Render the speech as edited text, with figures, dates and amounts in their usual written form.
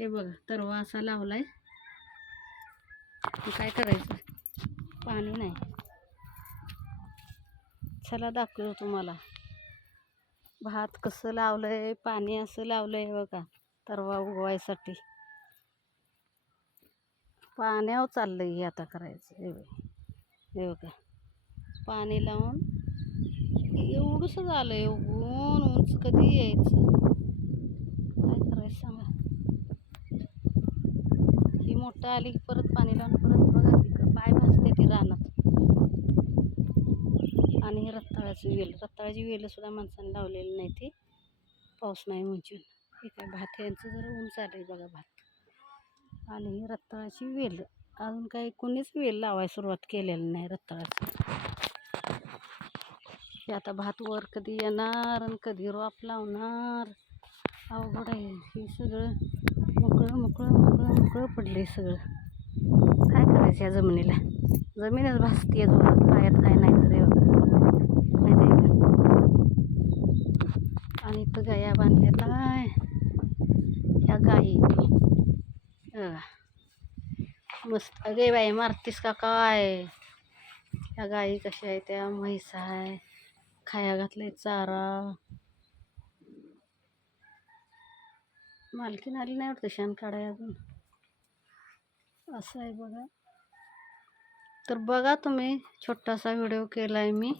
हे बघा तरवा असा लावलाय. काय करायचं, पाणी नाही. चला दाखवतो तुम्हाला भात कसं लावलंय. पाणी असं लावलंय बघा तरवा उगवायसाठी. पाण्यावर चाललंय हे आता करायचं. हे बघा पाणी लावून एवढंच झालंय. उगवून उंच कधी यायचं, काय करायचं सांगा. ही मोठं आली की परत पाणी लावून परत बघा की पाय भाजते ती रानात. आणि हे रताळ्याची वेल सुद्धा माणसाने लावलेली नाही. ती पाऊस नाही म्हणजे हे काय भात यांचं जरा उंच आलंय बघा भात. आणि ही रताळ्याची वेल अजून काही कोणीच वेल लावायला सुरुवात केलेली नाही रताळ्याचं. हे आता भात वर कधी येणार आणि कधी रोप लावणार, अवघड आहे. हे सगळं मोकळं पडलंय सगळं. काय करायचं या जमिनीला, जमीनच भासतीये जोरात. पायात काय नाही तर माहिती आहे का. आणि इथं गाया बांधल्यात आहे. ह्या गाई मस्त. अगे बाई मारतीस का काय. ह्या गाई कशा आहे, त्या म्हैस आहे. खाया घातलाय चारा. मालकीन आली नाही वाटतं शेण काढाय अजून. असं आहे बघा. तर बघा तुम्ही, छोटासा व्हिडिओ केलाय मी.